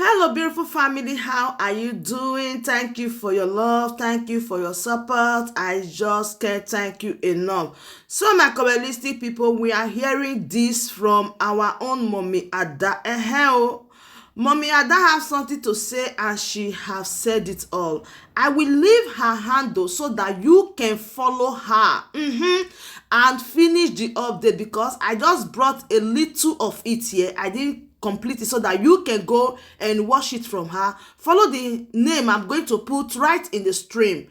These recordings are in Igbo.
Hello, beautiful family. How are you doing? Thank you for your love. Thank you for your support. I just can't thank you enough. So, my Kabbalistic people, we are hearing this from our own mommy Ada. Mommy Ada has something to say, and she has said it all. I will leave her handle so that you can follow her and finish the update, because I just brought a little of it here. I didn't complete it, so that you can go and watch it from her. Follow the name I'm going to put right in the stream,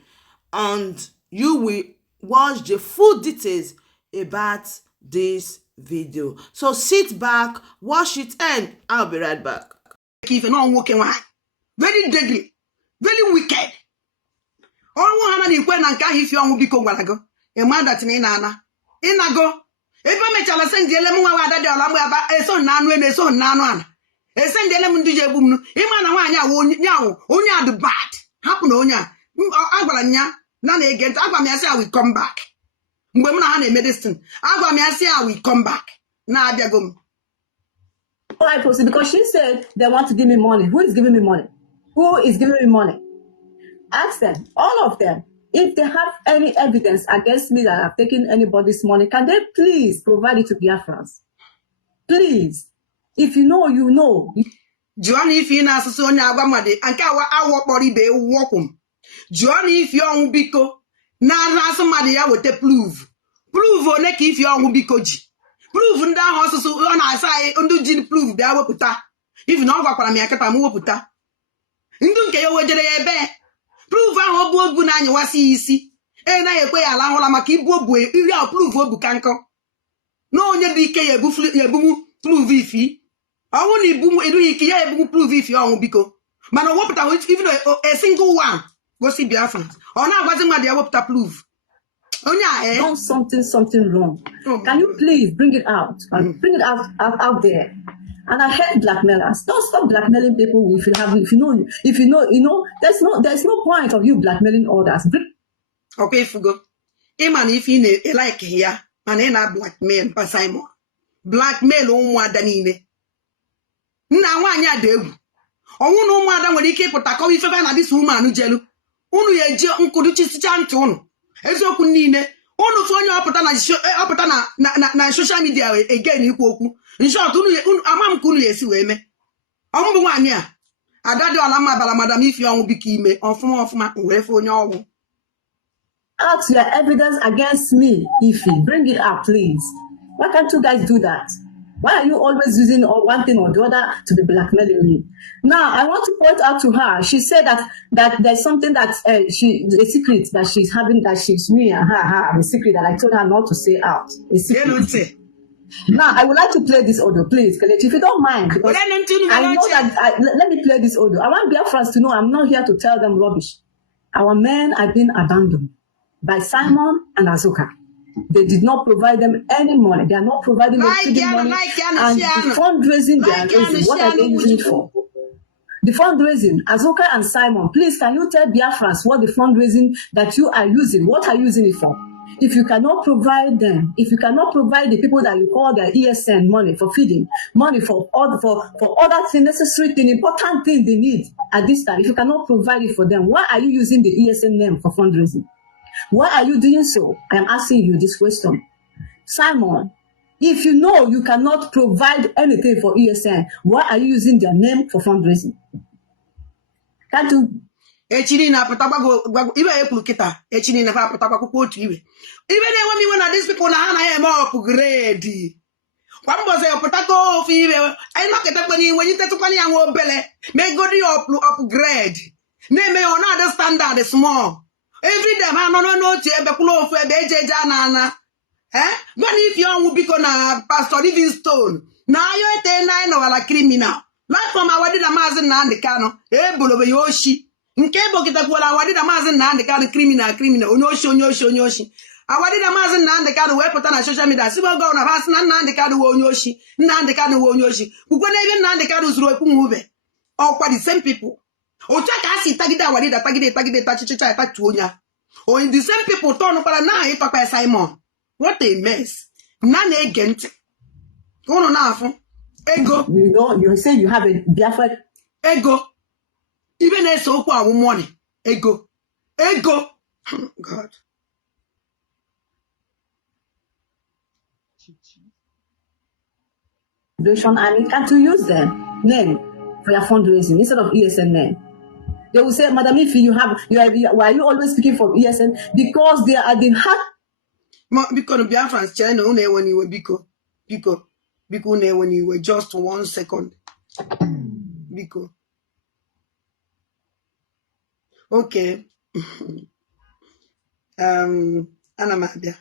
and you will watch the full details about this video. So sit back, watch it, and I'll be right back. If no working one, very deadly, very wicked. All one and when and can if you want to become Walago, a man that's in Nana. In a go. If I make a send the lemon that they are about a son nan when a son nan one. A send the lemon to your boom. Imana won't now, only the bat. Happen on ya. Abalanya, none again. Abamia will come back. Mbemana medicine. Abamia will come back. Now, dear gum. I posted because she said they want to give me money. Who is giving me money? Who is giving me money? Ask them, all of them, if they have any evidence against me that I've taken anybody's money, can they please provide it to Biafrans? Please. If you know, you know. Johnny, if you know, so Nagamade, and Kawa body be walkum. Johnny, if you're Biko, now somebody will te prove. Prove or neck if you're Bikoji. Prove down also so on I say undo jin prove be awo puta. If no gwa kwara me akata mu puta. Ndu nke ye wojere be. Prove ahụ obu obu na anyi wasi isi. E na ekwe ya ala hola maka ibu obu iri a prove obu kanko. No onye dị ike ye bu mu prove ifi. Owu na ibu mu edu ike ye bu mu prove ifi onwu biko. Mana woputa even a single one go see Biafra. Ona agwazi mmadụ ya woputa prove. Done something wrong. Can you please bring it out? Bring it out there. And I hate blackmailers. Don't stop blackmailing people if you know, there's no point of you blackmailing others. Okay, Fugo. Man, if you like here, man, na blackmail pa Simon. Blackmail ụmụada niile. Nna nwaanyị a dị egwu. Ọnwụ na ụmụada nwere ike ịpụta kọwa ifebe na dis woman jelu. Unu ya eji nkudu chisicha ntị unu. Eziokwu niile unu so onye opụta na social media again ikwu okwu. In short, unu amam kunu yesi we me. Ombu nwaanyị a adadi ala ma bala madam if you onwu biko ime ofuma we fe onye owu. Out your evidence against me, Ify. Bring it up, please. Why can't you guys do that? Why are you always using one thing or the other to be blackmailing me? Now, I want to point out to her. She said that there's something that a secret that she's having, that she's me and her, a secret that I told her not to say out. A secret. Now, I would like to play this audio, please, Kelechi, if you don't mind, because I know that. Let me play this audio. I want Biafrans to know I'm not here to tell them rubbish. Our men have been abandoned by Simon and Azuka. They did not provide them any money. They are not providing them feeding money. And the fundraising they are raising, what are they using it for? The fundraising, Azuka and Simon, please, can you tell Biafrans what the fundraising that you are using, what are you using it for? If you cannot provide them, if you cannot provide the people that you call their ESN money for feeding, money for other things, necessary things, important things they need at this time, if you cannot provide it for them, why are you using the ESN name for fundraising? Why are you doing so? I am asking you this question. Simon, if you know you cannot provide anything for ESN, why are you using their name for fundraising? Can't you? Echini na patabago iwe epu kita. Echini na patabago kotu iwe. Even when these people na hana more upgrade. Kwambo se opatako ofi iwe. I knock it up when you take kwani yango bele. May go do upgrade. Ne me on other standard small. Every day, man, no, Bekulo for Beja Nana. But if you will become a Pastor Livingstone, now you're 10 or a criminal. Like from our did a mazin and the cano, Bulo Yoshi. In Cabo Kitapola, I did a mazin and the cano criminal, Yoshi. I did a mazin and the cano weapon on social media. Civil go on a pass and the cano Yoshi, Nan the cano Yoshi, who could even Nan the cano's rope move. Or quite the same people. O chaka tagida wadida tagide tachicha tatunya. Or in the same people turn para na itoka Simon. What a mess. None agent. Ono na afo. Ego. You know, you say you have a Biafra ego. Even so money. Ego. God. And to use them name for your fundraising instead of ESN name. They will say, Madam Ifi, why are you always speaking for ESN? Because they are the heart. Because Biafra China, when you were Biko, when you were just 1 second. Biko. Okay. Anamadia.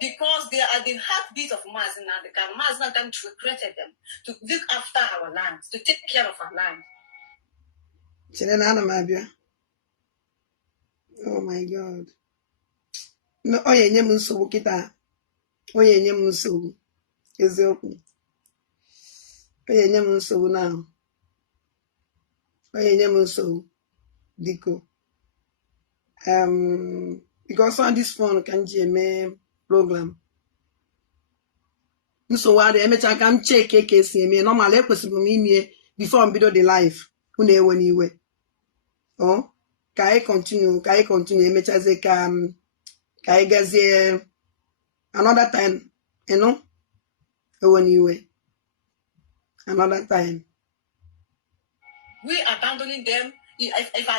Because they are the heartbeat of Mazina. Mazina created them to look after our land, to take care of our land. Oh my God. No, oye nye nsogbu kita. Oye nye nsogbu. Eziokwu. Oye nye nsogbu now. Oye nye nsogbu. Diko. Because on this phone can eme program. Nsogbu adị emecha ka m check ka esi eme. Normal ekwesịrị m ime before mbido the live. Unu ewe n'iwe. Oh, ka anyị continue emechazie ka anyị gazie another time, ewe n'iwe. Another time. We abandoning them.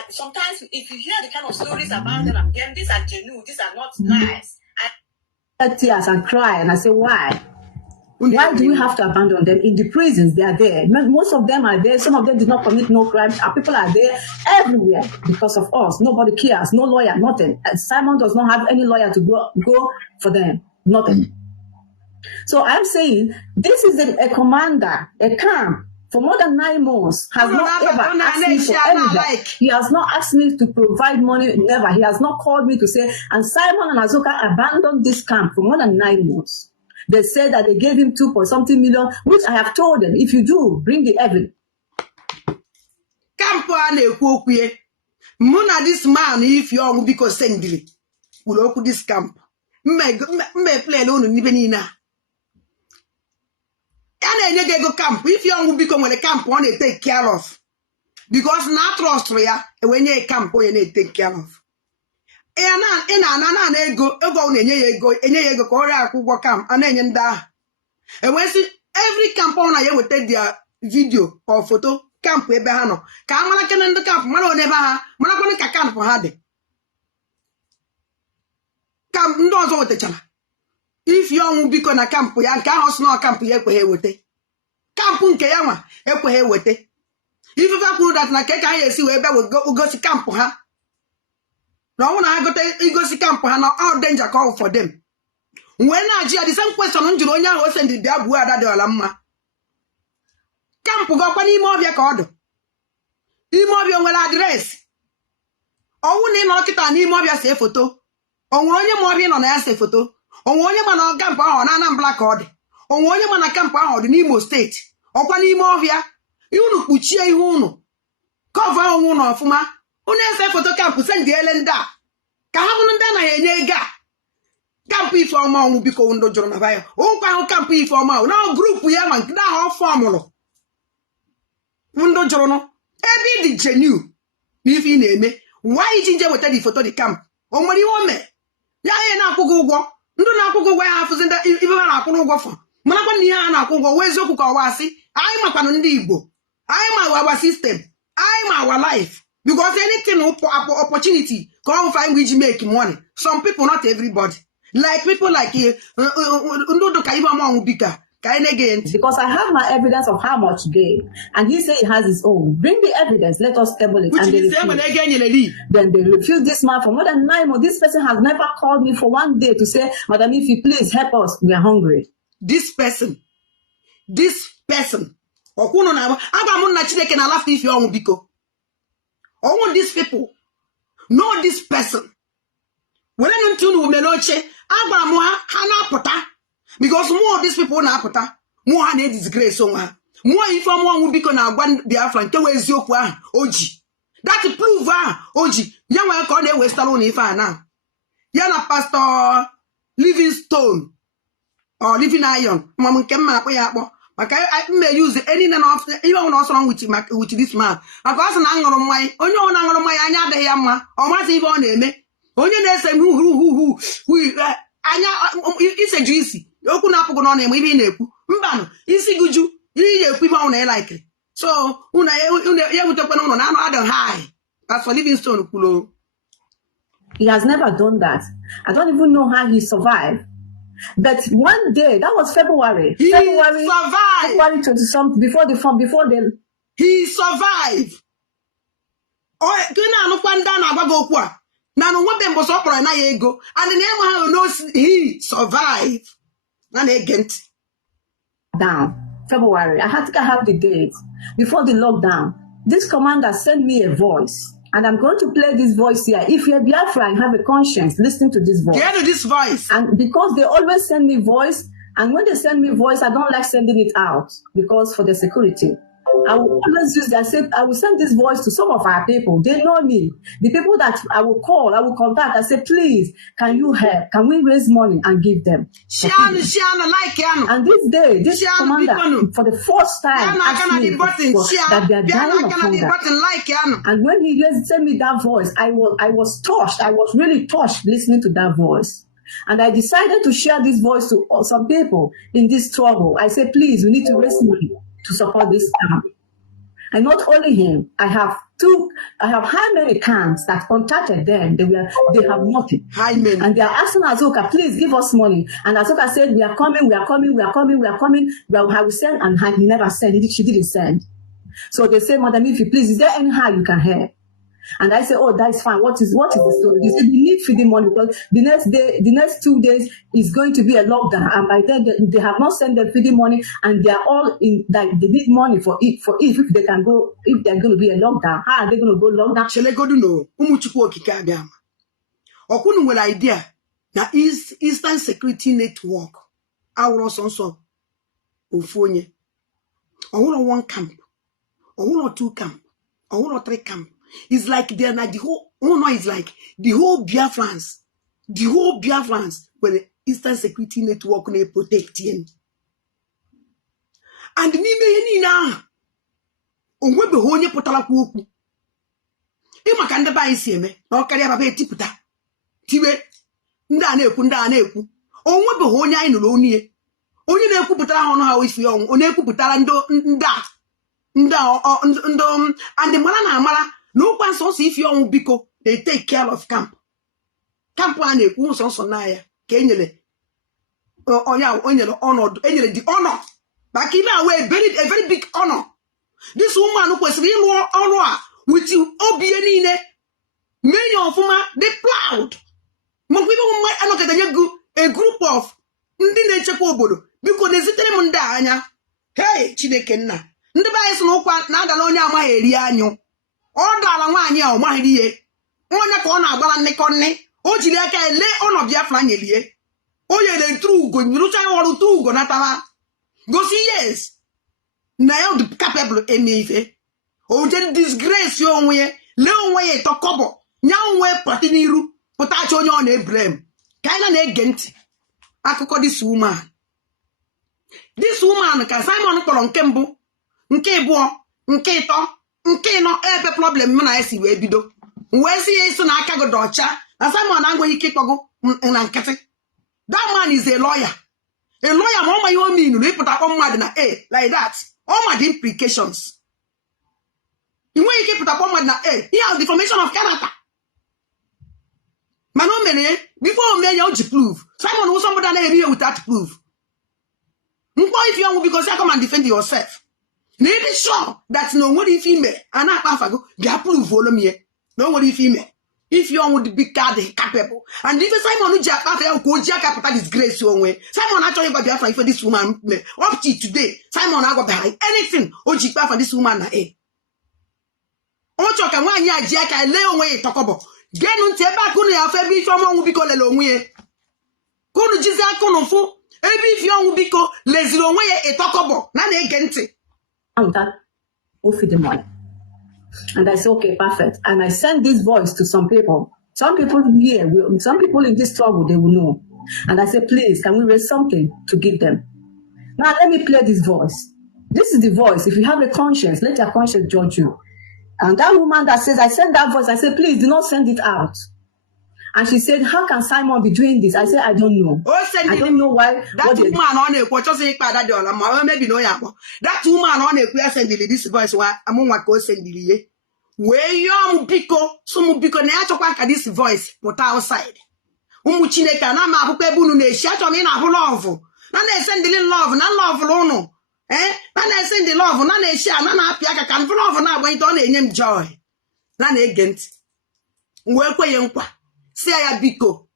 Sometimes if you hear the kind of stories about them, these are genuine, these are not lies. I tears and cry and I say, why? Why do we have to abandon them? In the prisons, they are there. Most of them are there. Some of them did not commit no crimes. Our people are there everywhere because of us. Nobody cares. No lawyer, nothing. Simon does not have any lawyer to go for them. Nothing. So I'm saying this is a commander, a camp for more than 9 months has not ever asked me for anything. He has not asked me to provide money. Never. He has not called me to say, and Simon and Azuka abandoned this camp for more than 9 months. They said that they gave him 2.something million, which I have told them, if you do, bring the evidence. Camp Muna this man, if you are because sendly, will open this camp. May play alone in Nibenina. And then go camp. If you will become when a camp one they take care of. Because not trust ya when you camp when they take care of. Ego camp and then and when see every camp on I will take their video or photo camp we behano. Kamala can the camp, Mano never ha, Manaka camp for Hade. Camp knows what the channel. If you will be on a camp, we are house no camp ye with it. Campun Kayama, Eque with it. If you have that Nakaka, see where will go to camp for her. No one I go to camp and all danger call for them. When I hear the same question on Julia was sent the Dabu at the Alama. Camp go for Imovia card. Imovia will address. Oh, name not it an Imovia say photo. On one your movie on a photo. On one man on camp on an black card. On one man a camp on the Nemo state. On one Imovia. You look which ye who cover on one of ma. Unese photo camp send the Elenda. Kahamundana Yenega. Campi for ma will be called the Jonavaya. Oh, campi for ma. Now group we have and now formula. Mundo Jono. Every the genuine. If you name me, why ginger with the photo the camp? Oh, money on me. Yaya Nakugo. No Nakugo where half is in the even Nakugo go for. Manapania Nakugo, where's Okukawasi? I'm a Panundibo. I'm our system. I'm our life. Because anything opportunity, come find which make money. Some people, not everybody. Like people like you, because I have my evidence of how much gain, and he said he has his own. Bring the evidence, let us table it. And then they refuse this man for more than 9 months. This person has never called me for 1 day to say, Madam, if you please help us, we are hungry. This person. All these people know this person. When I don't know Meloche, because more of these people na pota, more need disgrace on her. More inform one will be gonna one Biafra to where's your Oji. That prove Oji. Young one call the West alone if I now. Yana Pastor Livingstone or Living Iron. Mamma Kemma, maka may use any none of even also wrong with this man. Maka ọ sị na aṅụrụ mmanya onye ọ na-aṅụrụ mmanya anya adịghị ya mma ọ maazị ibe ọ na-eme onye na-ese hu anya iseju isi okwu na-apụgụ na ọ na-eme ibe ị na-ekwu mbanụ isi gụju ihe na-ekwu ibe ọ na-elikiri so unu ya butekwana ụlọ na anụ adịghị high as for Livingstone kwulo. He has never done that. I don't even know how he survived. But one day, that was February. He February survived. February 20-something, before the he survived. Oh, kina anụkwa ndị a na-agwa gị okwu a na nwebe mbọsọ ọ kpọrọ na ya ego and na-enwe ha no he survived. Na na-ege ntị. Down. February. I had to have the date. Before the lockdown, this commander sent me a voice. And I'm going to play this voice here. If you're Biafra and have a conscience, listen to this voice. Hear this voice. And because they always send me voice, and when they send me voice, I don't like sending it out because for the security. I will always use that. I will send this voice to some of our people. They know me. The people that I will call, I will contact. I say, please, can you help? Can we raise money and give them? And this day, this commander, for the first time, asked me that they are dying of hunger. And when he just sent me that voice, I was touched. I was really touched listening to that voice. And I decided to share this voice to some people in this struggle. I said, please, we need to raise money to support this camp. And not only him, I have how many camps that contacted them, they have nothing. And they are asking Azuka, please give us money. And Azuka said, we are coming. I will send, and he never sent. She didn't send. So they say, Madam Ifi, please, is there any how you can help? And I say, oh, that's fine. What is the story? They said, we need feeding money because the next 2 days is going to be a lockdown. And by then, they have not sent their feeding money and they are all in, like, they need money for if they can go, if they're going to be a lockdown. How are they going to go lockdown? Shall I go to know? Okunu nwere idea na Eastern Security Network awụrụ sọnsọ ofu onye. Ọwụrụ 1 camp. Ọwụrụ 2 camp. Ọwụrụ 3 camp. It's like they're like the whole, it's like the whole Biafrans were the Eastern Security Network they protect him. And me na onwebe honye pụtara kwa okwu. Ịma ka ndị ba isi eme na ọkarịa baba etiputa. Tiwe ndị a na-ekwu. Onwebe honye anyị nụrụ onye. Onye na-ekwupụtara ha ọnụ ha isi ọnwụ, onye ekwupụtara and the mara na amara no one source if you own biko they take care of camp one ekwu so na ya ka enyele honor the honor back even away a very big honor. This woman kwesịrị ịlụ ọrụ a with obi niile many of them they proud mgbe ibe anọkọtanye a group of ndị na-echekwa obodo biko na-ezitere m ndị anya hey Chineke nna ndị be anyị sị n'ụkwa na-adala onye amaghị eri anyụ ọ dala nwaanyị a ọ maghị ihe onye ka ọ na-agbara nnekọnne o jiri aka ele ọnọ Biafra nyelie o yere ntụ ugo nyụrụcha ya ọrụ tụ ugo natara gosi yes na ya dị capable eme ife o je disgrace onwe ya lee onwe ya ịtọkọbọ nya onwe pati n'iru pụtacha onye ọ na-ebrem ka anyị na-ege ntị akụkọ this woman ka Simon kpọrọ nke mbụ nke ịbụọ nke ịtọ nke ịnọ ebe problem m na esi wee bido wee si ya iso na aka gị dị ọcha na Simon na-agwaghị ike ịkpọgụ na nkịtị. That man is a lawyer ma ọ ma ihe o mean na ịpụta akpọ mmadụ na like that all my implications ị nweghị ike ịpụta akpọ mmadụ na ihe defamation of character mana o mere before o mee ya o ji prove Simon wụ somebody na-eme ihe without proof mkpọ ife ọnwụ because you come and defend yourself. Na ebe sure that no nwere ife ime a na-akpa afago bịa prove olomie na o nwere ife ime if you want to be capable and if Simon ji akpa afa ya ka o ji aka pụta disgrace onwe Simon achọghị ịgwa Biafra ife this woman me up to today Simon agwabeghị anything o ji kpa afa this woman na o chọ ka nwaanyị a ji aka lee onwe ya ịtọkọbọ genu ntị ebe akụnụ ya afọ ebe ife ọnwụ biko lele onwe ya kụnụ jizi akụnụ fụ ebe ife ọnwụ biko leziri onwe ya ịtọkọbọ na na-ege ntị that feed the money. And I said, okay, perfect. And I sent this voice to some people. Some people here, some people in this struggle, they will know. And I said, please, can we raise something to give them? Now let me play this voice. This is the voice. If you have a conscience, let your conscience judge you. And that woman that says, I sent that voice, I said, please do not send it out. And she said, how can Simon be doing this? I said, I don't know. I don't know why. That woman on a maybe no yabo. That woman on a send this voice among what goes send the where you biko, some biko neatokaka this voice, but outside. Umuchineka na ma akwụkwọ ebe unu na-eshi achọ m ị na-ahụ love na na-ese ndị love na love ụnụ na na-ese ndị love na na-eshi a na na-apịa aka ka love na-agbanyite ọ na-enye m joy na na-ege ntị wee kwenye nkwa si ya biko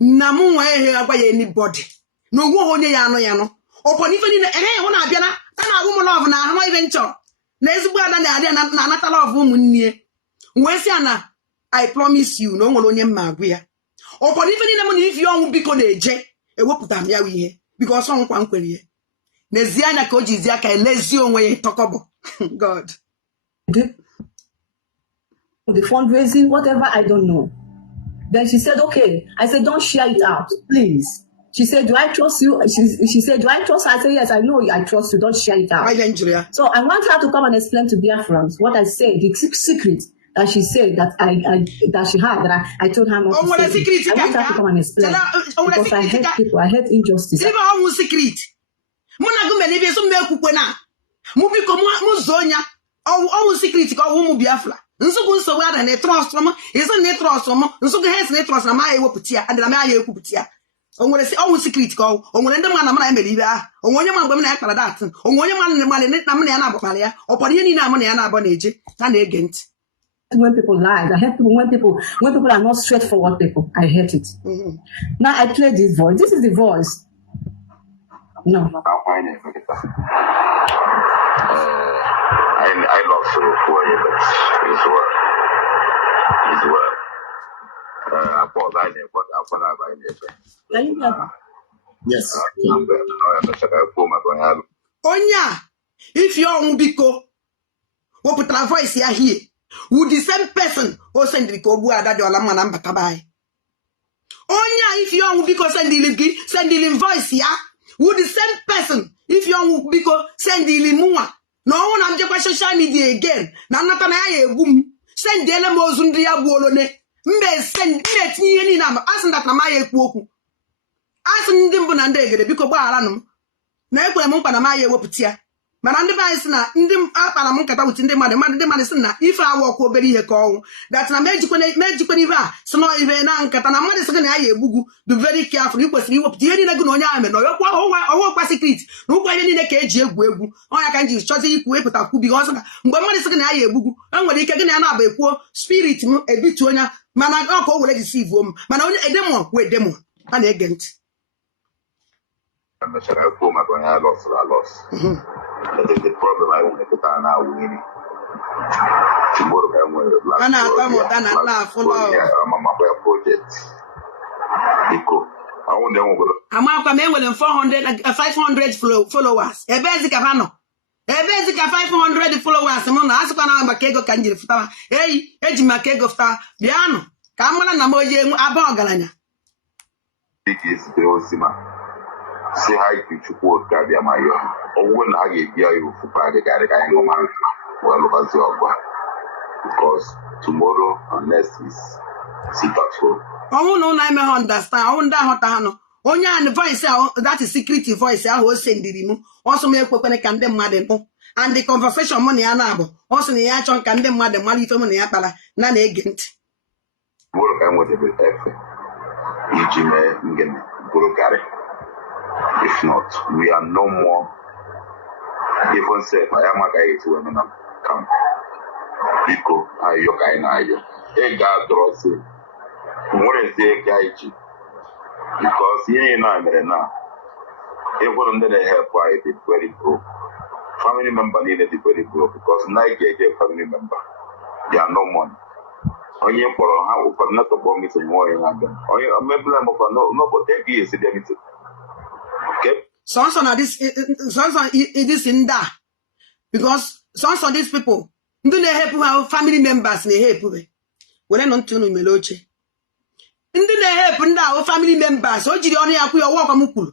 na mụ nwa ehe agwa ya anybody na ogwo onye ya anụ ya nụ ọpọ n'ife niile hụ na-abịa na na-agwụ m love na ahụ ibe nchọ na ezigbo ada na-adị na anata love ụmụnne wee si ya na I promise you na o nwere onye mma agwụ ya ọpọ n'ife niile m na ifi ọnwụ biko na-eje ewepụta m ya ihe biko ọsọ nkwa nkwere ihe n'ezie anya ka o jizi aka elezi onwe ya tọkọbọ God The fundraising, whatever, I don't know. Then she said, okay. I said, don't share it out, please. She said, do I trust you? She said, do I trust her? I said, yes, I know I trust you. Don't share it out. So I want her to come and explain to Biafrans what I said, the secret that she said that that she had, that I told her not to say. I want her to come and explain. Because I hate people. I hate injustice. Biafra. Nsugu nsogbu ada na trust mo isi na trust mo nsugu hes na trust na ma ewepụtia and na ma ya ekwupụtia onwere si ọnwụ secret ka onwere ndị mma na mara emere ibe a onwere onye ma mgbe m na ya kpara dat onwere onye ma na m na ya na-agbakpara ya ọpọrọ ihe niile amụ na ya na-abọ na-eje ha na-ege ntị. When people lie, I hate people when people are not straightforward people. I hate it. Now I play this voice. This is the voice. No. I love Suru for you, but it's well. It's well. I thought I didn't put up on our yes. Onya, if you're Biko, what put our voice here? Would the same person who send the Kobu that your Laman Bakabai? Onya, if you're Biko send the voice here, would the same person if you're Biko send the Limua? No one am just social media again. Na nata na ya egum. Send the elemozu ndị ya gbuolo ne. Mbe send me tinye ni na asin that na ma ya ekwu okwu. Asin ndị mbụ na ndị egede biko gbaara nụ. Na ekwere m nkwa na ma ya ewepụtia. Mana ndị ba na ndị akpara m nkata wuti ndị mmadụ sị na ife awụ ọkụ obere ihe ka ọnwụ. That na mejikwana ife a sị na ife na nkata na mmadụ sị gị na ya egbugu. Do very careful. Ikwesịrị iwepụta ihe niile gị na onye ahụ mere na ọyọkwa ọwọkwa secret na ụkwa ihe niile ka eji egwu ọnya ka nji chọzi ikwu epụta kwubi ọsọ ka mgbe mmadụ sị gị na ya egbugu enwere ike gị na ya na-aba ekwuo spirit m ebitu onye mana ọ ka o were deceive m mana onye edemon wee demon a na-ege ntị. I'm not sure I pull my going to loss. I think the problem I want to put on now winning. Tomorrow I'm going to black. I'm on my project. I want them over. I'm out with 500 followers. A basic Havano. A basic 500 followers. I'm on ask one Makego Kanji. Hey, Edge Makego Star. Biano. Kamala Namoye Abogalana. It is the Osima. Say hi to Chupo Gabia Mayo. Or when I get you for private guy, no man. Well, as your because tomorrow and next is sit at home. Oh, no, I may understand. I wonder how to handle. Only an voice that is secret voice. I was sending him. Also, make when I can them madam. And the conversation money anabo. Also, the action can them madam. Money for money apala. None agent. Work and whatever effort. Ijime Gurugari. If not, we are no more. Even say, I am a guy to an camp. Because I yoke I know. A guy draws it. What is the guy? Because he ain't not now. Even under the help, I did very broke. Family member needed it very broke because now get a family member. They are no money. When you for how for not to bomb it more in London. Or you maybe I'm no, but they is it. Okay. Some of this in that because some of these people do they help our family members they help we. When I don't tell you meloche. Ndị na-help ndị ahụ family members o jiri ọnụ ya kwụ ya ọwọ ọkwa mukwu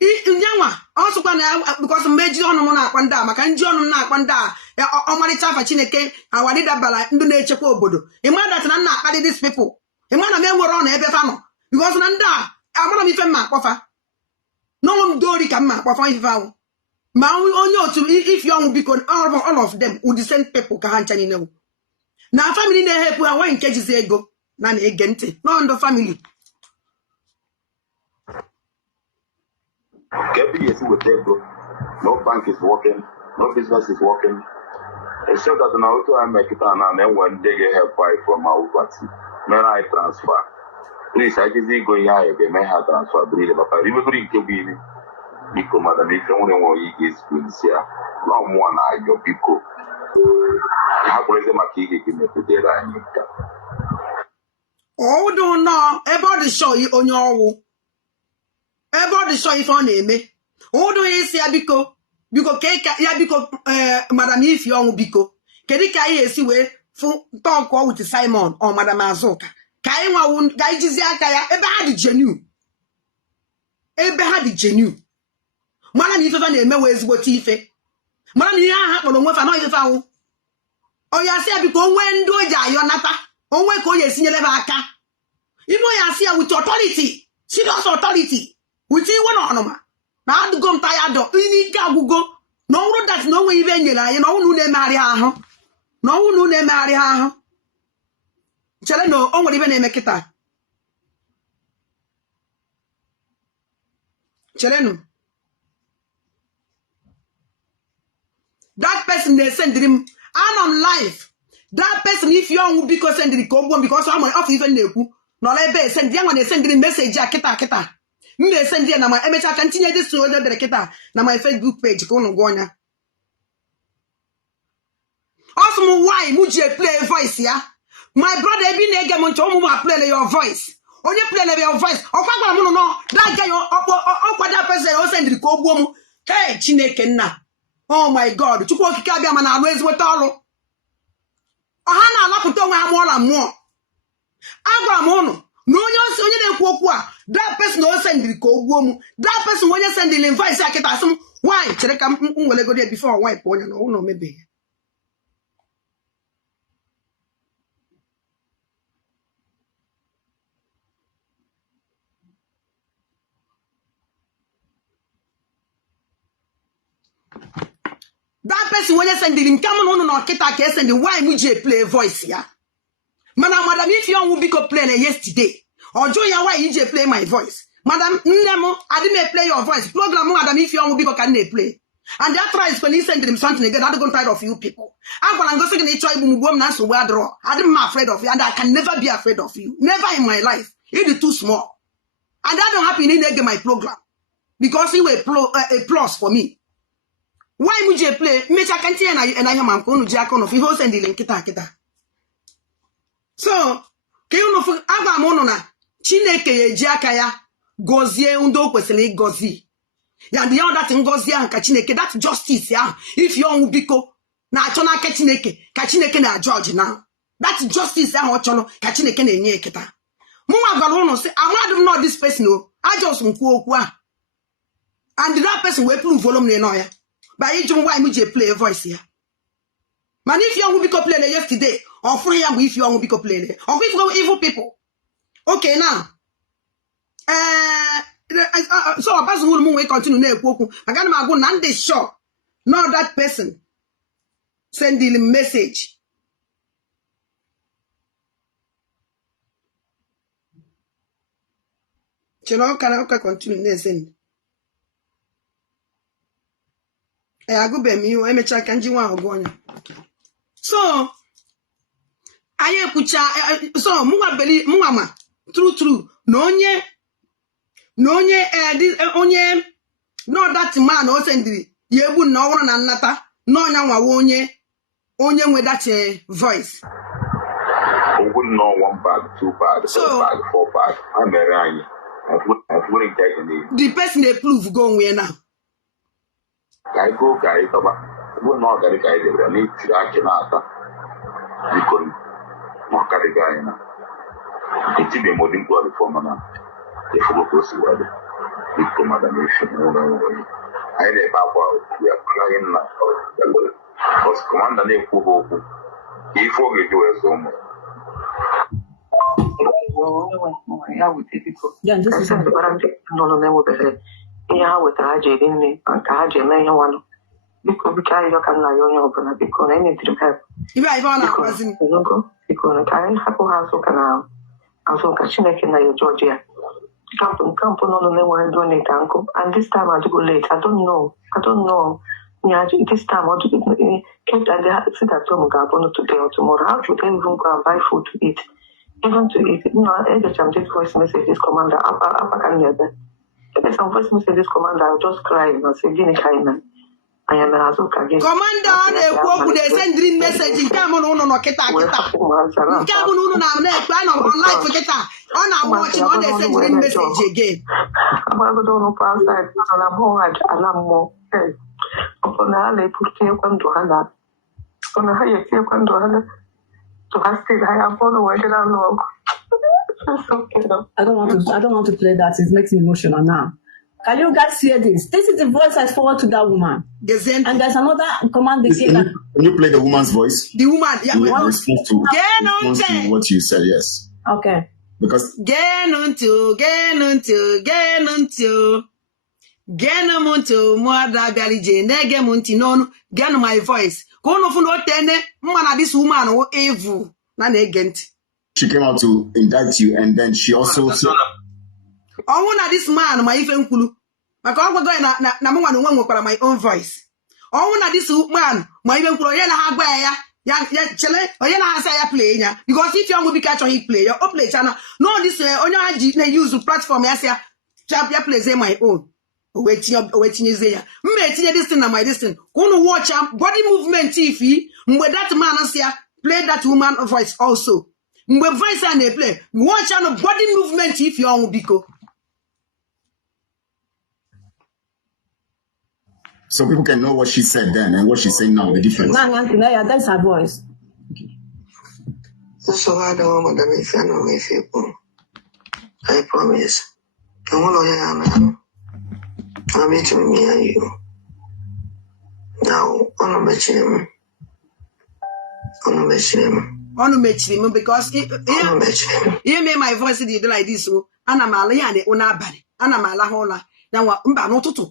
nyanwa ọsụkwa na because mmeji ọnụ m na-akpa ndị a maka nji ọnụ m na-akpa ndị a ọmarịcha afa Chineke awadidabala ndị na-echekwa obodo ịmadat na nna akparị these people ịma na m enwere ọnụ ebe fa nọ because na ndị a amara m ife mma akpọfa n'ọnwụ m dori ka mma akpọfa ife ahụ ma onye otu ifi ọnwụ biko all of them would the same people ka ha ncha niile na family na-ehepụ ha nwaanyị nke jizi ego na-ege ntị n'ọndụ family KBS with ego, no bank is working, no business is working. Except that now I make it and then when they get help from our party, when I transfer. Please, I just go here, they may have transfer, but you will bring to be because madam, if you only want you is here, no more I your people. How crazy my key give me today, I need that. Oh, don't know about the show you on your wall. Everybody show if on eme. Odo esi ya biko keka ya biko madam if you biko. Kedi ka ihe esi we fu talk with Simon or madam Azuka. Ka anyị nwa ga ijizi aka ya ebe ha dị genuine. Ebe ha dị genuine. Mana na ife fa na-eme we ezigbo ti ife. Mana na ihe ha kpọrọ onwe fa no ife fa wu. Oya si ya biko onwe ndị o ji ayo nata. Onwe ka o ye sinyele ba aka. Ibo ya si ya with authority. Serious authority. With you one on na adugom tired of ini ka gugo no wuru that no we even nyere anyị no unu na-emegharị ahụ no unu na-emegharị ahụ chere no o nwere ibe na-eme kịta chere no that person they send him on live that person if you want because send the ko because I'm off even na-ekwu no ebe send ya nwa na-send him message a kịta me send na my emecha can tinye this so the kita na my Facebook page ko no gonya awesome why muje play voice ya my brother ebi na ege mo ncho mo play your voice onye play your voice okwa gwa mo no that guy okwa that person o send ko ogbo mu hey Chineke nna oh my god chukwu okike abia ma na alu ezweta ọrụ ọha na alapụta onwe amụọla mmụọ agwa m unu no onye na-ekwu okwu a that person no send ko ogwo mu that person onye send the invite akita asem why chere ka nwele go there before wipe onye no no mebe that person onye send the nke m no no kita ka send why mu je play voice ya Madam, if you want to play yesterday, or join your why you play my voice. Madam, I didn't play your voice. Program, madam, if you want to can they play. And that tries when he send them something again, I don't tired of you people. I'm going to go second each other, so where draw. I'm afraid of you, and I can never be afraid of you. Never in my life. It is too small. And that don't happen in my program. Because you were a plus for me. Why would you play? Make I can't and I am going to jack on of you send the link kita. So, ke unu fu agwa m unu na Chineke ya eji aka ya gozie ndị o kwesịrị igozi. Ya the other thing gozie ahụ ka Chineke that justice ya if you onwu biko na achọ n'aka Chineke ka Chineke na judge now. That justice ahụ ọ chọrọ ka Chineke na-enye eketa. Mụ nwa gwara unu sị amadụ m not this person o. I just nkwu okwu a. And that person will prove volume na ya. By ijum why mu je play voice ya. Man, if you want to play yesterday, or free if you want to play, or if you go evil people. Okay, now. So a person will continue to work. I got my go none they sure. Not that person sending a message. You know, can I continue listen? I go be me, I may check and you want to go. So, I pucha so muwa beli muwa true no nye onye no that man o sendiri yebu na ọwụrụ na nnata no nya nwa onye nwe that voice wouldn't know 1 bag, 2 bags, so 3 bag, 4 bag. I'm a rani. I wouldn't take any. the person they prove go where now I go guy we're not going to guide it. I need to actually you could not carry guy now. It's be more than 12 for now. If you go to Biko madam if you know I dey back we are planning now. Because commander name Kubo if we do it so much. Yeah, this is ihe wetara ji eri nne ka ha ji eme ihe nwanụ biko biko anyị ka nna ya onye ọbụla biko na enye dịrị help biko ka anyị hapụ ha azụ ka Chineke na ya jọji ya kampụ n'ụlọ na-enwere donate nkụ and this time adịgo late I don't know this time kept and see that home ga-abụ today or tomorrow how should they even go and buy food to eat even to eat edecham this voice message this commander apa ka nyebe there's some voice messages commander I'll just cry and say gini kaina I am azuka again commander na-ekwu okwu dey send dream message nke amụ na ụnụ nọ kịta nke amụ na ụnụ na-ekpe anọ on live kịta ọ na-watch na ọ dey send dream message again agbagodo ụnụ outside na mmụọ ala mmụọ ọ na ha na-epụta ndụ ha na ọ na ha ekekwa ndụ ha na to ha still ha abụọ na wee gịra n'ọgụ. I don't want to play that. It makes me emotional now. Can you guys hear this? This is the voice I forward to that woman. And there's another command they say that. Can you play the woman's voice? The woman, yeah. Response to what you said, yes. Okay. Because get my voice. This woman evil. She came out to indict you, and then she also said, "Oh, this man, my even kulu. My my own voice. Oh, this man, my even kulu. Play because if you will be catch on his play, your play channel. No, this only use platform. Yes, yeah, plays my own. Waiting is there. This thing, my distance. Gonna watch body movement TV. Where that man say play that woman voice also. Mwe voice and they play. Watch on body movement if you want biko. So people can know what she said then and what she's saying now, the difference. Yeah, that's her voice. So I don't want to if I know if you I promise. I want to I'm meeting me and you. Now, I'm meeting him. Because he made my voice like this. And I'm a liane unabari. And I'm a la hola. Now, no tutu.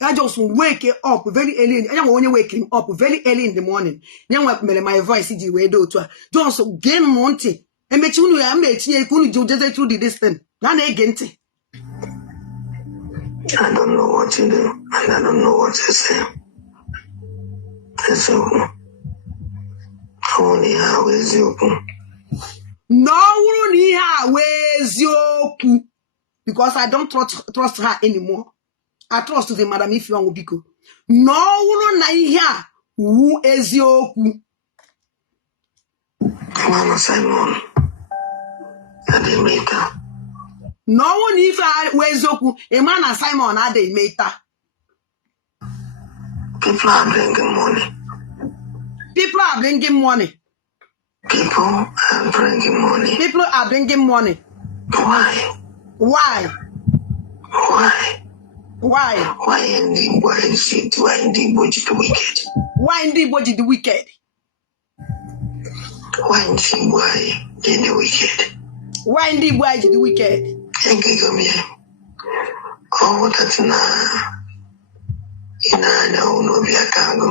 I just wake up very early. I want to wake him up very early in the morning. Now, my voice is the way do to don't gain monty. And bet you I met you couldn't do just through the distance. None again. I don't know what to do, and I don't know what to say. And so, only how is you? No, where's your because I don't trust her anymore. I trust the madam if you want to biko. No, who is your Mama Simon, I didn't make her. No one if I wears Zoku, a man and Simon are they made. People are bringing money. People are bringing money. People are bringing money. People are bringing money. Why? Why? Why? Why? Why indeed budget the wicked? Why indeed budget the wicked? Why indeed why in the wicked? Why indeed budget the wicked? Oh, that's na no be a cargo.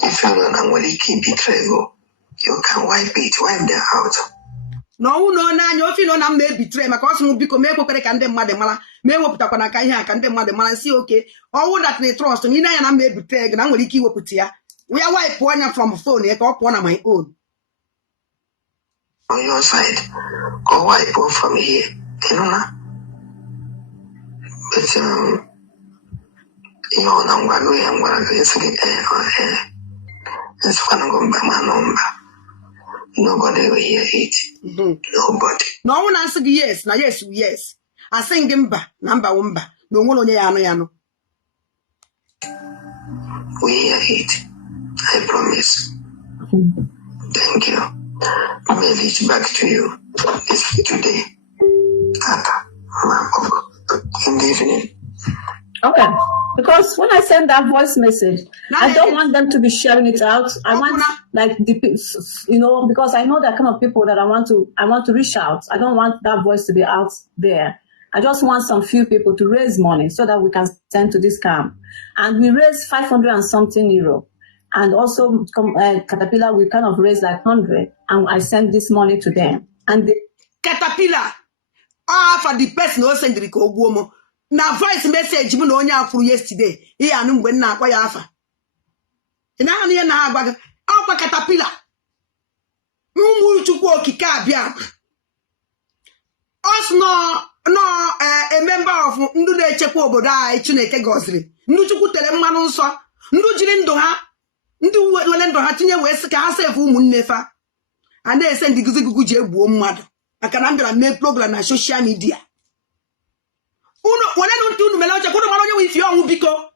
If you don't know what he keep betrayal, you can wipe them out. No, you feel no may betray my cousin because me pokere can dem mademala, me wo puta kana kai can dem mademala see okay. All that they trust me na ya may betray na nwere ike iweputia. We are wipe one from phone e ka upon my own. On your side, go wipe from here. You know, but you know, I'm going to say, it's fun to go by my number. Nobody will hear it. Nobody. No one answered yes. Now, yes. I sing him back. Number one back. No one on yano. We hear it. I promise. Thank you. I may reach back to you. It's today. Tata. in the evening. Okay. Because when I send that voice message, I don't want them to be sharing it out. I want like because I know that kind of people that I want to reach out. I don't want that voice to be out there. I just want some few people to raise money so that we can send to this camp. And we raised 500 and something euro. And also Caterpillar, we kind of raised like 100. And I sent this money to them. And Caterpillar, for the person who sent the Koguomo. Now voice message m na onye afuru yesterday ihe anu mgbe nna akwa ya afa ina anu ye na agbaga akwa Caterpillar umu chukwu okike abia us no a member of ndu na-echekwa obodo anyị Chineke goziri ndu chukwu tere mmanụ nsọ ndu jiri ndụ ha ndu wele ndụ ha tinye wee sị ka ha save ụmụnne fa a na-ese ndị guzigugu ji egbuo mmadụ aka na mbịara mee program na social media wale nunti unu meleoche kuno mano nyewe ifi onwu biko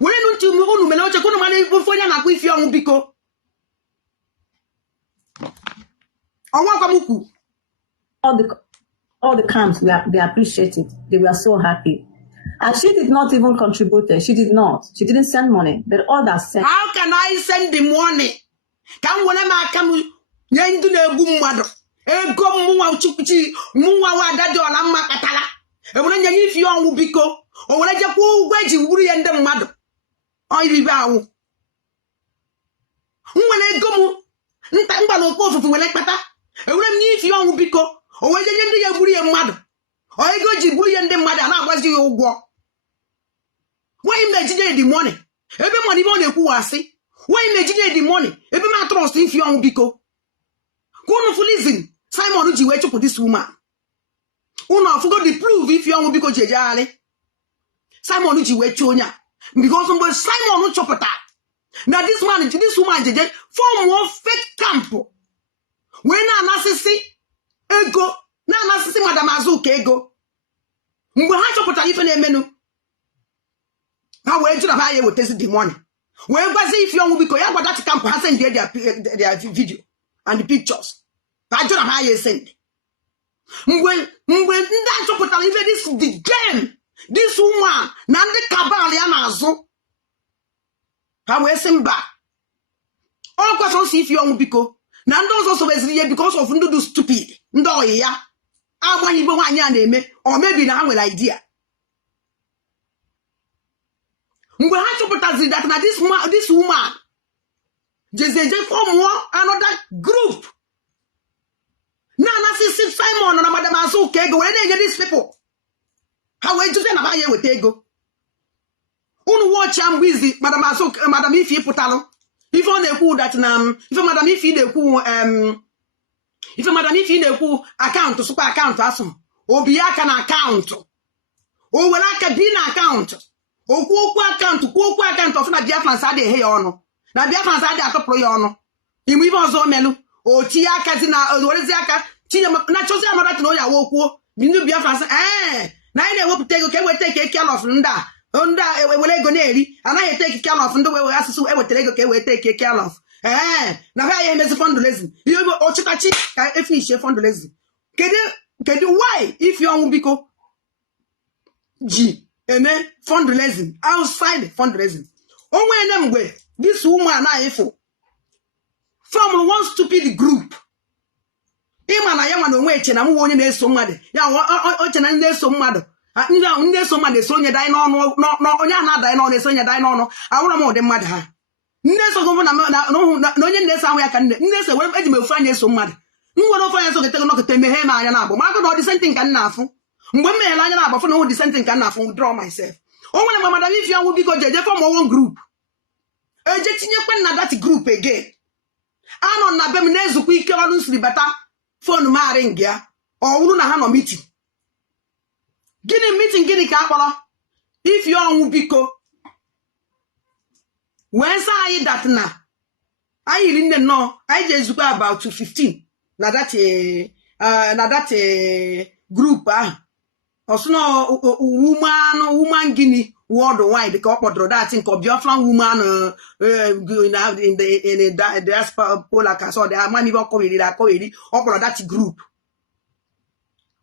wale nunti unu meleoche kuno mano ifonya na ku ifi onwu biko onwa kwa muku all the camps they appreciate it. They were so happy. And she did not even contribute. She didn't send money, but others sent. How can I send the money? Can one ma come nyendu na egwu mmadu ego mwa chukwuchi mwa wa dadi ola mma katala e wona nya ifi onwu biko o wona je ku ugwe ji wuru ye ndị mmadu o iri be awu nwere ego mu nta mba no ko ofufu wele kpata e wona nya ifi onwu biko o wona je ndị ye wuru ye mmadu o ego ji wuru ye ndị mmadu na agbazi ya ụgwọ why me jide the money ebe money be na ekwu wasi why me jide the money ebe ma trust ifi onwu biko Kuno fulizin Simon ji we chupu this woman. Una fugo the prove if you want biko jejale. Simon ji we chonya because when Simon chopota. Now this woman jeje form one fake camp. When na nasisi ego na nasisi madam azuka ego. Mgbe ha chopota ife na emenu. Ha we jura ba ye we test the money. We gbazi if you want biko ya gba that camp ha send their video and the pictures. I don't know how you send. When that chopota even this the game. This woman nande kabali anazo. How we send back. All questions if you want biko. Nando also is because of ndu stupid. Ndo ya. Agwa hibo wanya na-eme or maybe na ha nwere idea. Mgbe ha chopota that na this woman jeje form another group. Na sisi Simon na madam azuka ego we na these people. How we do na ba ye wete ego. Unu watch am busy madam azuka madam ifi putalo. If on ekwu that na if madam ifi na-ekwu if madam ifi na-ekwu account super account aso. Obi aka na account. O were aka bi na account. Okwu account of na Biafra sa de he ya onu. Na Biafra sa de atopro ya onu. Imu ife ozo melu. O ti aka ti na orezi aka ti na chozi amara ti no ya wokuo bindu Biafra say na ị na-ewepụta ego ka eweta ke care of nda ewele ego na-eri anaghị take care of ndị wewe asụsụ ewetara ego ka eweta ke care of na ha ya emezi fundraising ihe ochitachi ka efinishe fundraising kedu why if you onwu biko ji eme fundraising outside fundraising onwe ene mgbe this woman na ifo from one stupid group. Ima na ya mana onwe eche na mwe onye na-eso mmadụ. Ya oche na ndị na-eso mmadụ. Ndị na-eso mmadụ eso onye dai n'ọnụ onye a na-adai n'ọnụ eso onye dai n'ọnụ. Awụrụ m ụdị mmadụ ha. Ndị eso gọvanọ na onye na-eso ahụ ya ka nne. Ndị eso were eji m ofu anya eso mmadụ. Nwere ofu anya eso gete nọkete meghe m anya na-abụ. Ma na ọ dị sentị ka nna afụ. Mgbe m meghere anya na-abụ fụ na ọ dị sentị ka nna afụ withdraw myself. O nwere mgbe madam ifi ọnwụ biko jeje form one group. Eje tinyekwe na that group again. Anọ na be m na-ezukwa ike ọnụ nsiri bata phone ma ring ya ọ wụrụ na ha nọ meeting gịnị ka akpọrọ if you onwu biko wee sa anyị that na anyị ri nne nọ anyị je ezukwa about 15 na that group ahụ ọsụna woman gịnị worldwide ka ọ kpọdoro that nke Biafra woman in the diaspora ka so the amani bo ko iri ọ kpọrọ that group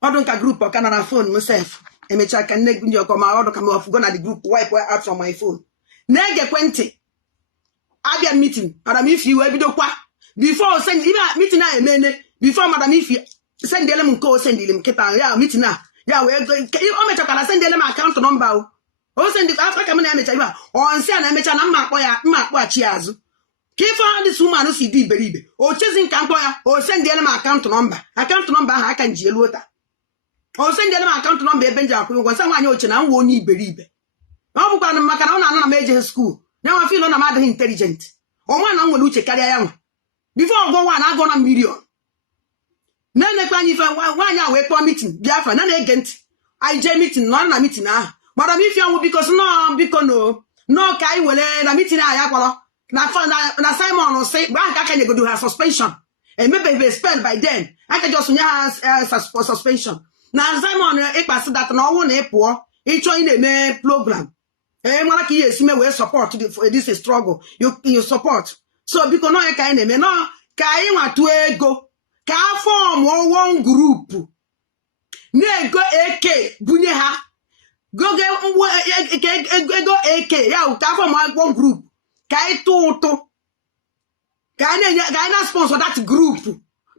ọdụ nka group ọka na na phone myself emecha ka nne ndị ọkọ ma ọdụ ka m off go na the group wipe out from my phone na-egekwe ntị abịa meeting madam if you ebidokwa before send even meeting a emene before madam if send ele m nke o send ile m kịta ya meeting a ya wee o mechakwana send ele m account number o send after ka m na-emecha ibe ọ nsị a na-emecha na mma akpọghachi azụ ka ife ha dị woman si dị iberibe o chezi nka mkpọ ya o send ele m account number ahụ aka nji elu ota o send ele m account number ebe nji akwụ ụgwọ sa nwaanyị oche na nwa onye iberibe ọ bụkwa maka na ọ na-anọ na m eje school ya nwa feel na m adịghị intelligent ọnwa na nwere uche karịa ya nwa bifo ọgwọ nwa na-agọ na million na-enekwa anyị ife nwaanyị a wee kpọọ meeting Biafra na-ege ntị anyị jee meeting nọ na meeting ahụ madam ife ọnwụ biko no ka anyị were na meeting ahụ ya kpọrọ na Simon sị mgbe ahụ ka aka nyegodo ha suspension emebeghị spell by then aka ji ọsụnye ha suspension na Simon ịkpasị data na ọnwụ na ịpụọ ịchọ ị na-eme program mara ka ihe esi mee wee support this struggle you support so biko nọ ya ka anyị na-eme nọ ka anyị nwatuo ego ka afọ one group na-ego eke bunye ha goge ego eke ya ka afọ one group ka anyị tụ ụtụ ka anyị na sponsor that group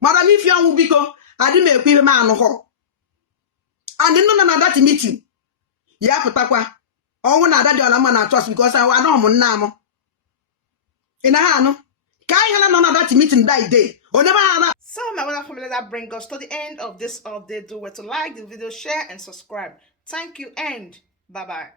madam ife ọnwụ biko adị m ekwe ihe m anụghọ and nọ na that meeting ya pụtakwa ọnwụ na ada dị ọla mma na trust because anọ m nna m ị na ha anụ ka anyị hala nọ na that meeting that day onye ba ha. So my wonderful family, that brings us to the end of this update. Do well to like the video, share and subscribe. Thank you and bye bye.